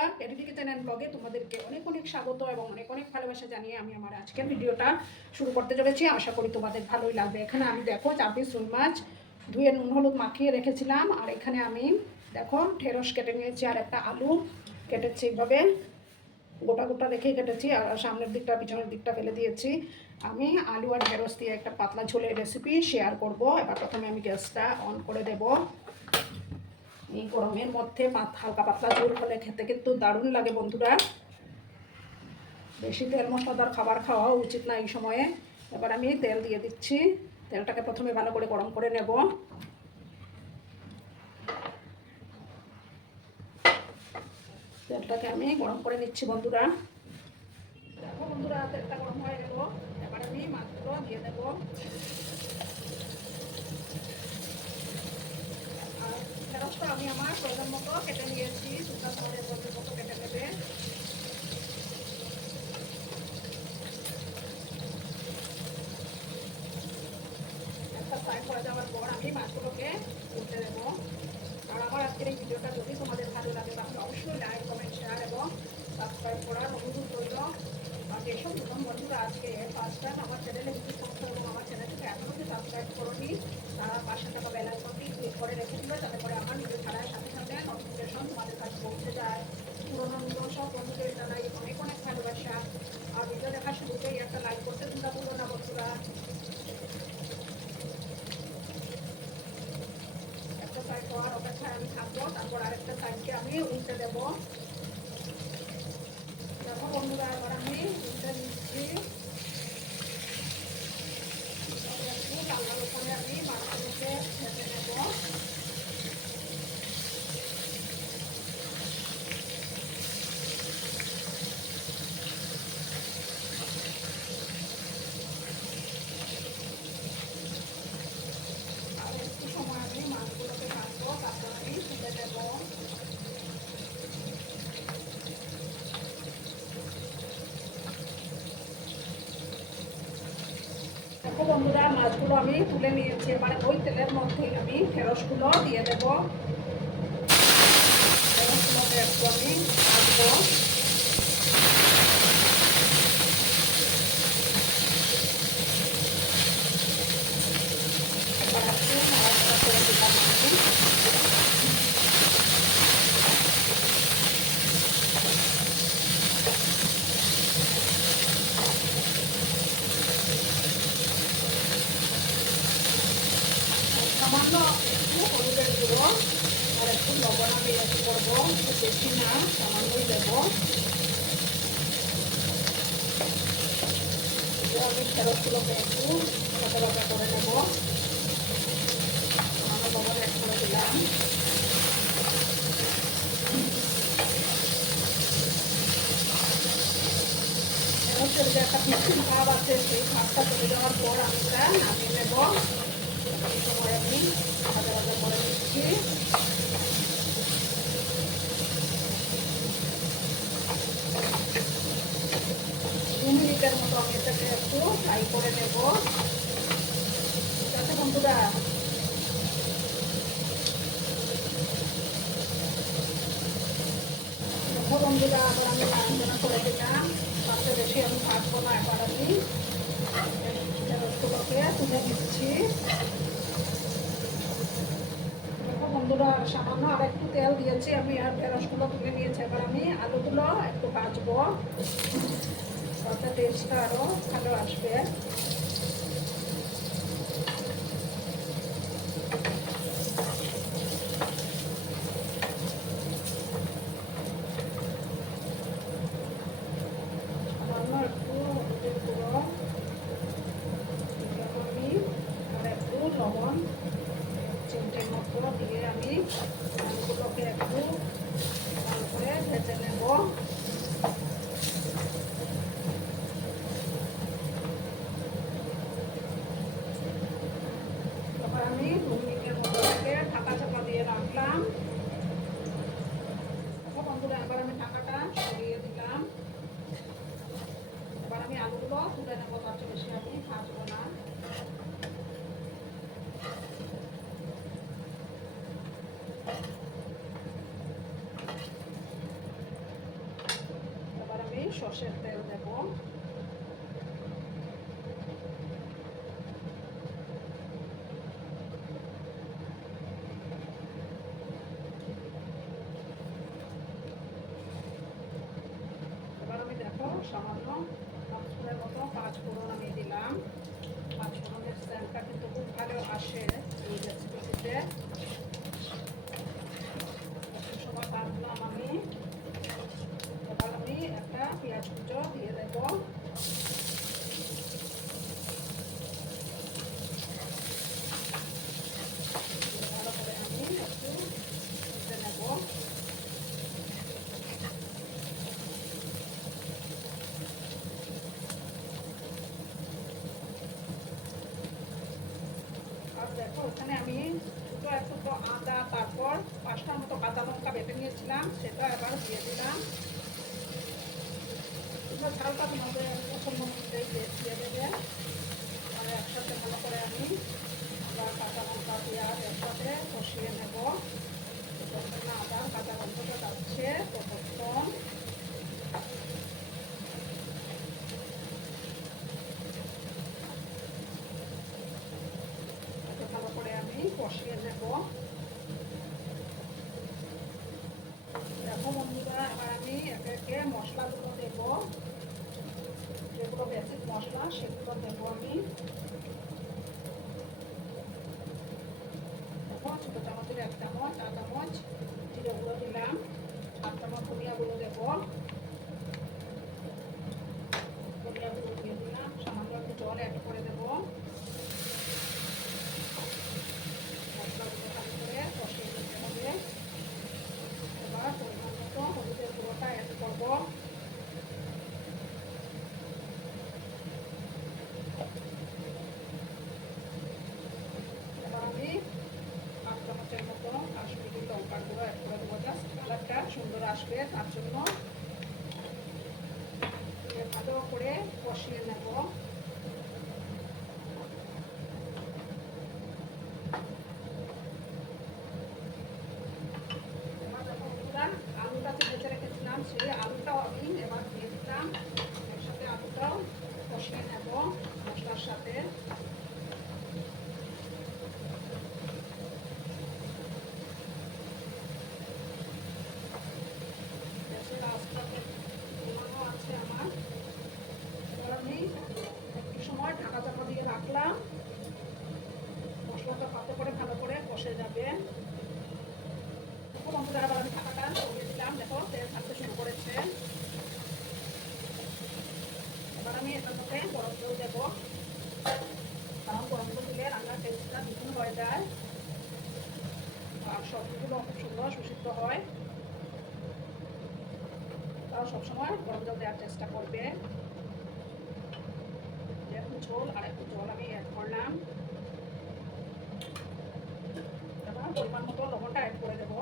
বন্ধুরা, ADD kitchen and ব্লগে তোমাদেরকে অনেক অনেক স্বাগত এবং অনেক অনেক ভালোবাসা জানিয়ে আমি আমার আজকের ভিডিওটা শুরু করতে চলেছি। আশা করি তোমাদের ভালোই লাগবে। এখানে আমি দেখো 4 পিস রুই মাছ ধুয়ে নুন হলুদ মাখিয়ে রেখেছিলাম, আর এখানে আমি দেখো ঢেঁড়স কেটে নিয়েছি, আর একটা আলু কেটেছি এইভাবে গোটা গোটা রেখেই কেটেছি, আর সামনের দিকটা পিছনের দিকটা ফেলে দিয়েছি। আমি আলু আর ঢেঁড়স দিয়ে একটা পাতলা ঝোলের রেসিপি শেয়ার করব। এবার প্রথমে আমি গ্যাসটা অন করে দেব। এই গরমের মধ্যে হালকা পাতলা ঝোল হলে খেতে কিন্তু দারুণ লাগে বন্ধুরা। বেশি তেল মশলাদার খাবার খাওয়া উচিত না এই সময়ে। এবার আমি তেল দিয়ে দিচ্ছি। তেলটাকে প্রথমে ভালো করে গরম করে নেব। তেলটাকে আমি গরম করে নিচ্ছি বন্ধুরা। দেখো বন্ধুরা, তেলটা গরম হয়ে গেল। এবার আমি মাছগুলো দিয়ে দেবো। আর ঢেঁড়সটা আমি আমার প্রয়োজন মতো কেটে নিয়েছি, শুকনো খাবারের প্রয়োজন মতো কেটে নেবে। একটা সাইড করে যাওয়ার পর আমি মাছগুলোকে উল্টে দেবো। আর আমার আজকের এই ভিডিওটা যদি তোমাদের ভালো লাগে তাহলে অবশ্যই লাইক কমেন্ট শেয়ার এবং সাবস্ক্রাইব করার অনুরোধ রইল। আর যেসব নতুন বন্ধুরা আজকে ফার্স্ট টাইম আমার চ্যানেলে ভিজিট করছো এবং আমার চ্যানেলটাকে এখনও যে সাবস্ক্রাইব করোনি, তারা পাশে থাকা বেল আইকনটি ক্লিক করে রেখে দিবে, যাতে করে আমার ভিডিও ছাড়ার সাথে সাথে নোটিফিকেশন তোমাদের কাছে পৌঁছে যায়। পুরোনো নতুন সব বন্ধুদের জানাই অনেক অনেক ভালোবাসা। আর ভিডিও দেখার শুরুতেই একটা লাইক করতে তোমরা ভুলো না বন্ধুরা। একটা সাইড হওয়ার অপেক্ষায় আমি থাকবো, তারপর আরেকটা সাইডকে আমি উল্টে দেবো। দেখো বন্ধুরা, এবার আমি উল্টে দিচ্ছি। একটু লাল লাল করে আমি মাছগুলোকে ভেজে নেবো। আর একটু সময় আমি মাছগুলোকে ভাজবো, তারপর আমি তুলে দেবো। দেখো বন্ধুরা, মাছগুলো আমি তুলে নিয়েছি। এবার ওই তেলের মধ্যেই আমি ঢেঁড়সগুলো দিয়ে দেবো। ঢেঁড়সগুলোকে একটু আমি ভাজবো। এবার একটু নাড়াচাড়া করে দিলাম আমি। সামান্য একটু হলুদের গুঁড়ো আর একটু লবণ আমি অ্যাড করবো, একটু বেশি না, সামান্যই দেবো। আমি ঢেঁড়সগুলোকে একটু ভাজা ভাজা করে নেবো। সামান্য লবণ অ্যাড করে দিলাম। ঢেঁড়সের যে একটা মিষ্টি ভাব আছে, সেই ভাবটা চলে যাওয়ার পর আমি এটা নামিয়ে নেবো। এই সময় আমি ভাজা ভাজা করে নিচ্ছি। 2 মিনিটের মতো আমি এটাকে একটু ফ্রাই করে নেব। ঠিক আছে বন্ধুরা। দেখো বন্ধুরা, আবার আমি রান্না করে দিলাম। তাতে বেশি আমি ভাজবো না। এবার আমি ঢেঁড়সগুলোকে তুলে দিচ্ছি। দেখো বন্ধুরা, সামান্য আর একটু তেল দিয়েছি আমি, আর ঢেঁড়সগুলো তুলে নিয়েছি। এবার আমি আলুগুলো একটু ভাজবো, তাতে টেস্টটা আরও ভালো আসবে। সামান্য একটু হলুদের গুঁড়ো আমি আর একটু লবণ চিমটের মতো দিয়ে আমি আলুগুলোকে একটু ভালো করে ভেজে নেব। সর্ষের তেল দেব। এবার আমি দেখো সামান্য 5 ফোড়নের মতো 5 ফোড়ন আমি দিলাম। 5 ফোড়নের সেন্টটা কিন্তু খুব ভালো আসে এই রেসিপিতে। সময় কাটলাম আমি। এবার আমি একটা পেঁয়াজ কুচো দিয়ে দেব। ভালো করে আমি একটু ভেজে নেব। আর দেখো ওখানে আমি ছোটো এক টুকরো আদা, তারপর 5টার মতো কাঁচা লঙ্কা বেটে নিয়েছিলাম, সেটা এবার দিয়ে দিলাম। ঝালটা তোমাদের পছন্দ অনুযায়ী দিয়ে দেবে। আর একসাথে ভালো করে আমি আবার কাঁচা লঙ্কা পেঁয়াজ একসাথে কষিয়ে নেব। যতক্ষণ না আদার কাঁচা গন্ধটা যাচ্ছে ততক্ষণ ভালো করে আমি কষিয়ে নেব। দেখো বন্ধুরা, এবার আমি একে একে মশলাগুলো দেব। যেগুলো বেসিক মশলা সেগুলো দেবো আমি। দেখো ছোটো চামচের 1 চামচ, 1 চামচ জিরে গুঁড়ো দিলাম, 1 চামচ ধনিয়া গুঁড়ো দেবো। ধনিয়া গুঁড়ো দিয়ে দিলাম, সামান্য একটু জল অ্যাড করে দেবো। মশলাগুলো ভালো করে কষিয়ে নিতে হবে। এবার পরিমাণ মতো হলুদের গুঁড়োটা অ্যাড করবো। এবার আমি 1 চামচের মতো কাশ্মীরি লঙ্কার গুঁড়ো অ্যাড করে দেবো। জাস্ট কালারটা সুন্দর আসবে তার জন্য। ভালো করে কষিয়ে নেব। আলুটা ভেজে রেখেছিলাম, সেই আলুটাও আমি এবার দিয়ে দিলাম। এর সাথে আলুটাও কষিয়ে নেব মশলার সাথে। গ্যাসের আঁচটা কমানো আছে আমার। এবার আমি একটু সময় ঢাকা চাপা দিয়ে রাখলাম। মশলাটা পাতে করে ভালো করে কষে যাবে। বন্ধুরা, আবার আমি ঢাকাটা সরিয়ে দিলাম। দেখো তেল ছাড়তে শুরু করেছে। এবার আমি এটার মধ্যে গরম জল দেবো, কারণ গরম জল দিলে রান্নার টেস্টটা দ্বিগুণ হয়ে যায় আর সবজিগুলো খুব সুন্দর সুসিদ্ধ হয়। তাও সবসময় গরম জল দেওয়ার চেষ্টা করবে। একটু ঝোল আর একটু জল আমি অ্যাড করলাম। এবার পরিমাণ মতো লবণটা অ্যাড করে দেবো।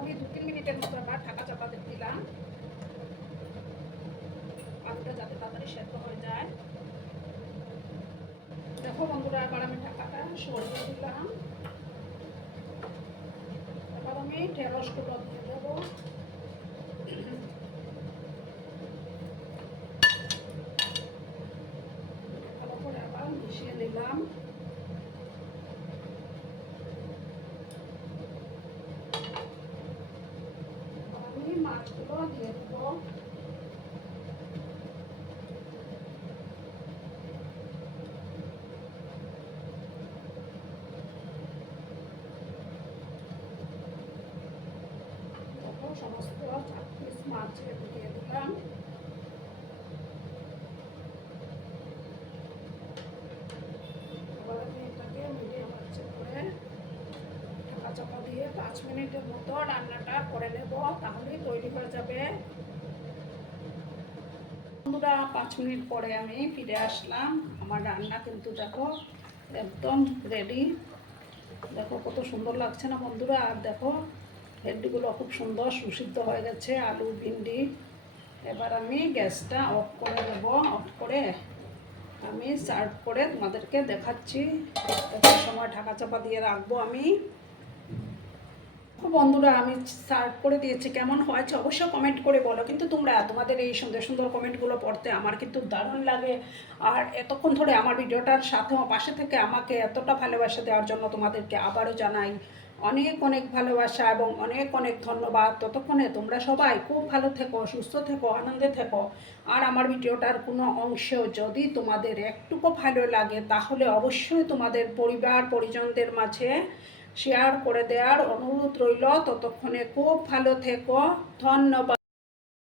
আমি 2-3 মিনিটের মতো আবার ঢাকা চাপা দিলাম, আলুটা যাতে তাড়াতাড়ি সেদ্ধ হয়ে যায়। দেখো বন্ধুরা, এবার আমি ঢাকাটা সরিয়ে দিলাম। এবার আমি ঢেঁড়সগুলো দিয়ে দেবো। ভালো করে আবার মিশিয়ে নিলাম। আমি মাছগুলো দিয়ে দেবো। সমস্ত 4 পিস মাছ দিয়ে দিলাম। এবার আমি এটাকে মিডিয়াম আঁচে করে ঢাকা চাপা দিয়ে 5 মিনিটের মতো রান্নাটা করে নেব, তাহলেই তৈরি হয়ে যাবে। বন্ধুরা, 5 মিনিট পরে আমি ফিরে আসলাম। আমার রান্না কিন্তু দেখো একদম রেডি। দেখো কত সুন্দর লাগছে না বন্ধুরা। আর দেখো ভেন্ডিগুলো খুব সুন্দর সুসিদ্ধ হয়ে গেছে, আলু ভিন্ডি। এবার আমি গ্যাসটা অফ করে দেবো। অফ করে আমি সার্ভ করে তোমাদেরকে দেখাচ্ছি। একটা সময় ঢাকা চাপা দিয়ে রাখবো আমি। বন্ধুরা, আমি সার্ভ করে দিয়েছি, কেমন হয়েছে অবশ্যই কমেন্ট করে বলো। কিন্তু তোমরা তোমাদের এই সুন্দর সুন্দর কমেন্টগুলো পড়তে আমার কিন্তু দারুণ লাগে। আর এতক্ষণ ধরে আমার ভিডিওটার সাথে পাশে থেকে আমাকে এতটা ভালোবাসা দেওয়ার জন্য তোমাদেরকে আবারও জানাই অনেক অনেক ভালোবাসা এবং অনেক অনেক ধন্যবাদ। ততক্ষণে তোমরা সবাই খুব ভালো থেকো, সুস্থ থেকো, আনন্দে থেকো। আর আমার ভিডিওটার কোনো অংশেও যদি তোমাদের একটুকু ভালো লাগে তাহলে অবশ্যই তোমাদের পরিবার পরিজনদের মাঝে শেয়ার করে দেওয়ার অনুরোধ রইল। ততক্ষণে খুব ভালো থেকো। ধন্যবাদ।